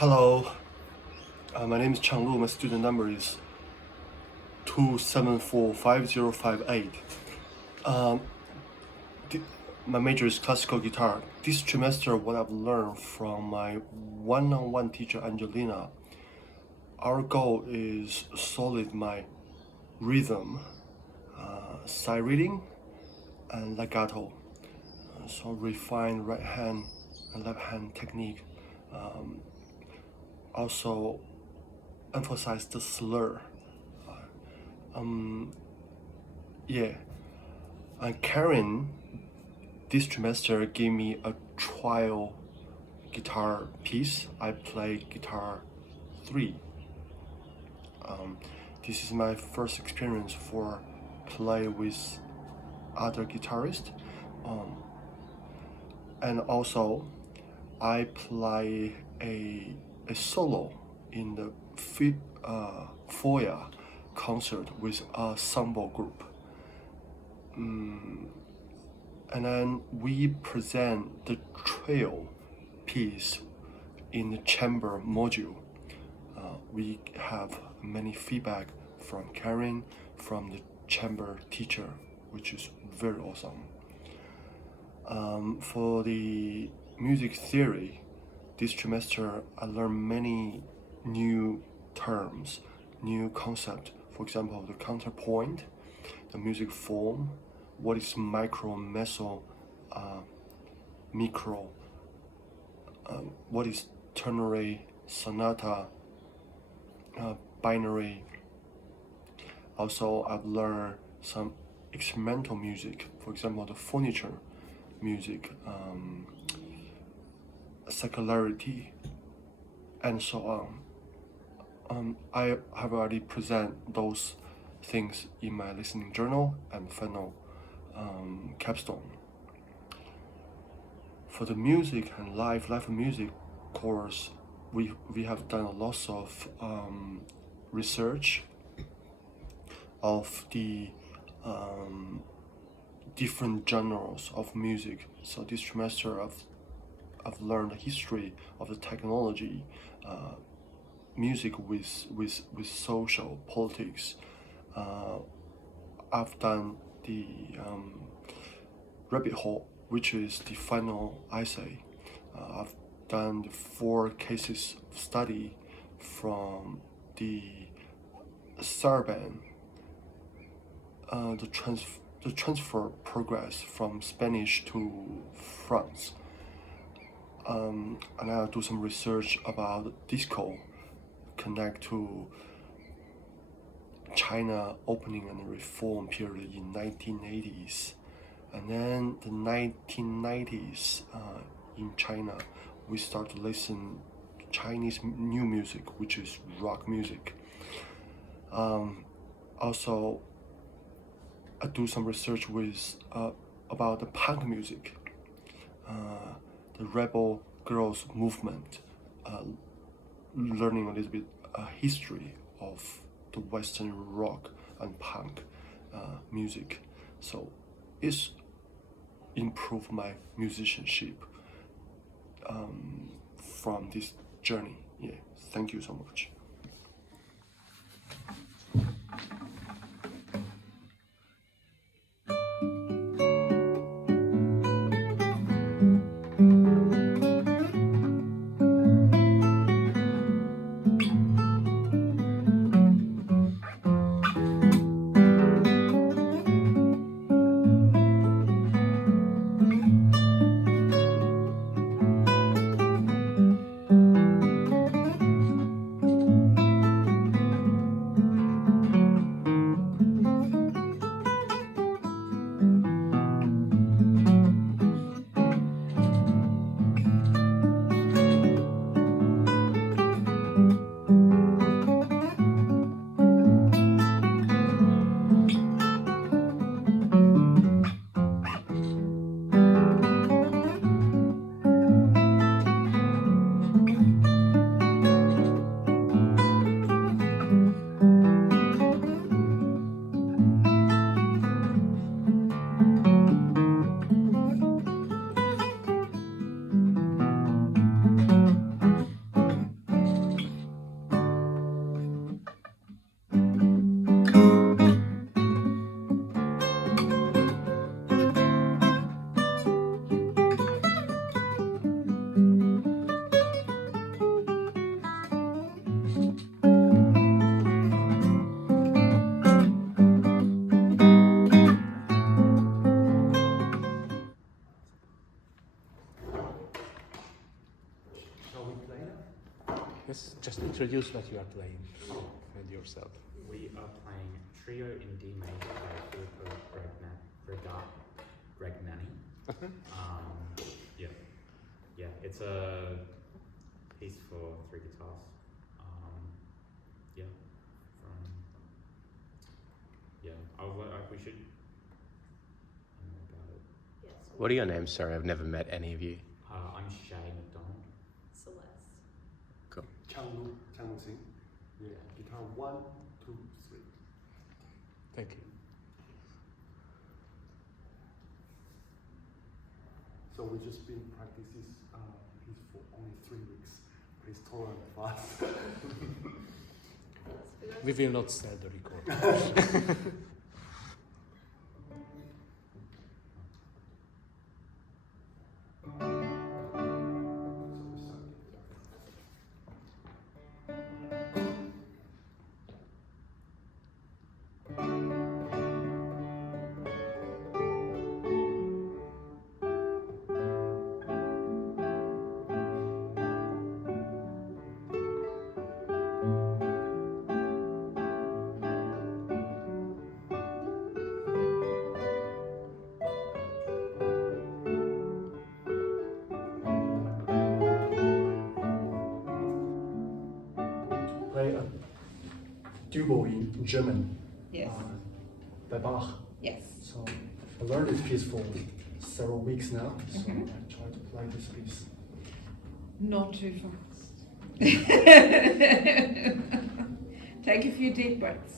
Hello, my name is Chang Lu. My student number is 2745058. Um, th- my major is classical guitar. This trimester, what I've learned from my one-on-one teacher Angelina, our goal is solid my rhythm, sight reading, and legato. So refine right hand and left hand technique. Um, Also emphasize the slur. Um, yeah, and Karen this trimester gave me a trial guitar piece. I play guitar 3. This is my first experience for play with other guitarists. Um, and also I play a solo in the Foya concert with a ensemble group. And then we present the trio piece in the chamber module. We have many feedback from Karen, from the chamber teacher, which is very awesome. For the music theory, this trimester I learned many new terms, new concepts. For example, the counterpoint, the music form, what is micro, meso, micro, what is ternary, sonata, binary. Also, I've learned some experimental music, for example, the furniture music, secularity, and so on. I have already presented those things in my listening journal and final capstone. For the music and live music course, we have done a lot of research of the different genres of music. So this trimester I've learned the history of the technology, music with social politics. I've done the rabbit hole, which is the final essay. I've done the 4 cases of study from the Sarban, the transfer progress from Spanish to France. And I'll do some research about disco, connect to China opening and reform period in 1980s. And then the 1990s in China, we start to listen Chinese new music, which is rock music. Also, I do some research with about the punk music, the rebel girls movement, learning a little bit history of the Western rock and punk music. So it's improved my musicianship from this journey. Yeah, thank you so much. Yes, just introduce what you are playing and yourself. We are playing Trio in D major by Filippo Regnani. Yeah, it's a piece for 3 guitars. I was like, we should. I don't know about it. Yes. What are your names? Sorry, I've never met any of you. I'm Shay McDonald. Celeste. Cool. Changlu Singh. Yeah, guitar 1, 2, 3. Thank you. So we just been practicing piece for only 3 weeks. Please tolerate fast. We will not sell the record. Play a Duo in German Yes. by Bach. Yes. So I learned this piece for several weeks now, so I try to play this piece. Not too fast. Take a few deep breaths.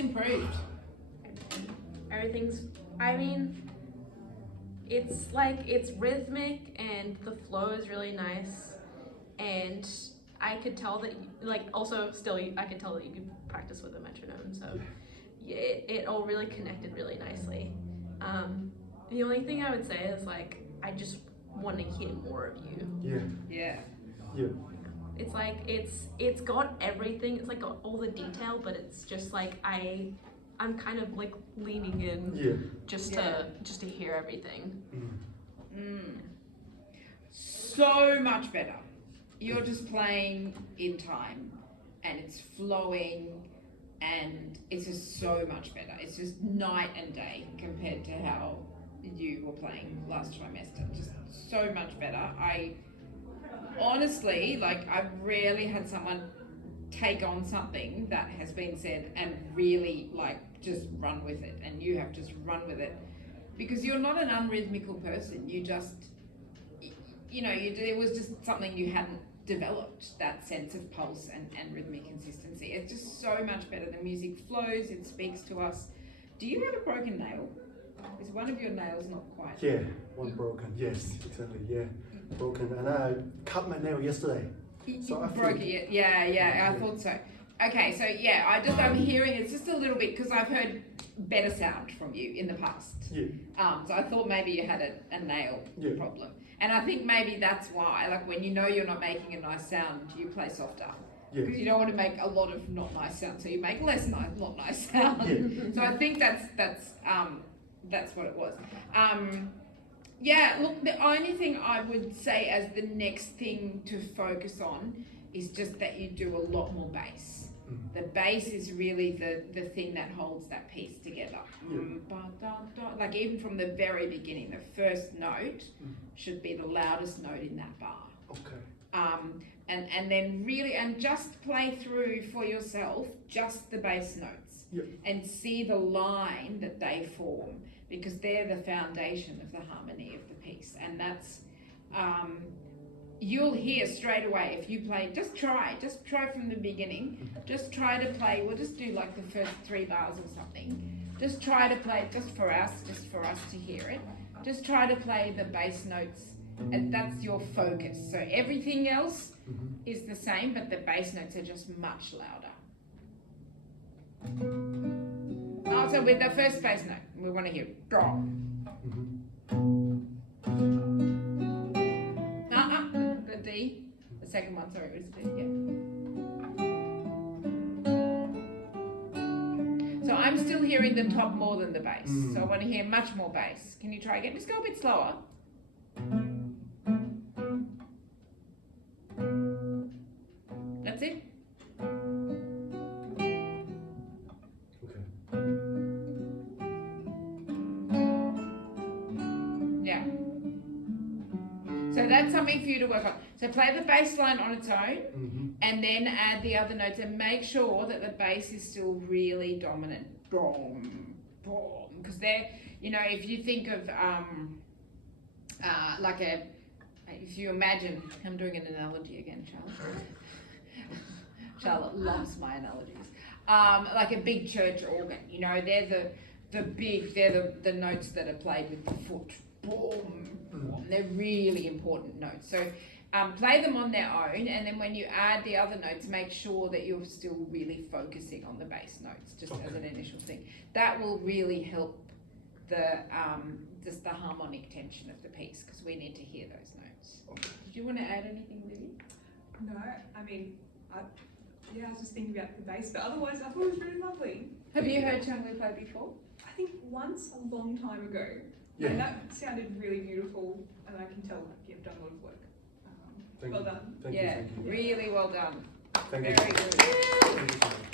improved? Everything's, I mean, it's like, it's rhythmic and the flow is really nice. And I could tell that, like, also still, I could tell that you could practice with a metronome. So yeah, it all really connected really nicely. The only thing I would say is, like, I just want to hear more of you. Yeah. Yeah. Yeah. It's like, it's got everything. It's like got all the detail, but it's just like, I'm kind of like leaning in Yeah. just to hear everything. So much better. You're just playing in time and it's flowing and it's just so much better. It's just night and day compared to how you were playing last trimester. Just so much better. I honestly, like, I've rarely had someone take on something that has been said and really, like, just run with it. And you have just run with it because you're not an unrhythmical person. You just, you know, it was just something you hadn't developed, that sense of pulse and rhythmic consistency. It's just so much better. The music flows, it speaks to us. Do you have a broken nail? Is one of your nails not quite? Yeah, one broken. Yes, exactly. Yeah, broken. And I cut my nail yesterday. So I broke it. Yeah, I thought so. Okay, so yeah, I'm hearing it's just a little bit because I've heard better sound from you in the past. Yeah. So I thought maybe you had a nail problem. And I think maybe that's why, like, when you know you're not making a nice sound, you play softer. Yeah. Because you don't want to make a lot of not nice sound, so you make less not nice sound. Yeah. So I think that's what it was. Yeah, look, the only thing I would say as the next thing to focus on is just that you do a lot more bass. The bass is really the thing that holds that piece together. Like, even from the very beginning, the first note should be the loudest note in that bar. Okay. And then really, and just play through for yourself just the bass notes and see the line that they form, because they're the foundation of the harmony of the piece. And that's, you'll hear straight away if you play, just try from the beginning. Just try to play, we'll just do like the first 3 bars or something. Just try to play it just for us to hear it. Just try to play the bass notes, and that's your focus. So everything else is the same, but the bass notes are just much louder. So with the first bass note, we want to hear drop. The D, the second one, sorry, it was the D, yeah. So I'm still hearing the top more than the bass, so I want to hear much more bass. Can you try again? Just go a bit slower. That's it. Okay. Yeah. So that's something for you to work on. So play the bass line on its own, and then add the other notes, and make sure that the bass is still really dominant. Boom, boom. Because they're, you know, if you think of like if you imagine, I'm doing an analogy again, Charlotte. Charlotte loves my analogies. Like a big church organ, you know, they're the notes that are played with the foot. Boom, boom. They're really important notes. So play them on their own, and then when you add the other notes, make sure that you're still really focusing on the bass notes, just as an initial thing. That will really help the just the harmonic tension of the piece, because we need to hear those notes. Did you want to add anything, Lily? No, I mean, I was just thinking about the bass, but otherwise I thought it was really lovely. Have you heard Chung Li play before? I think once a long time ago, Yeah. and that sounded really beautiful, and I can tell you've done a lot of work. Thank Well you. done. Thank you. Yeah, Thank you. really well done. Thank you. Very good. Thank you so much.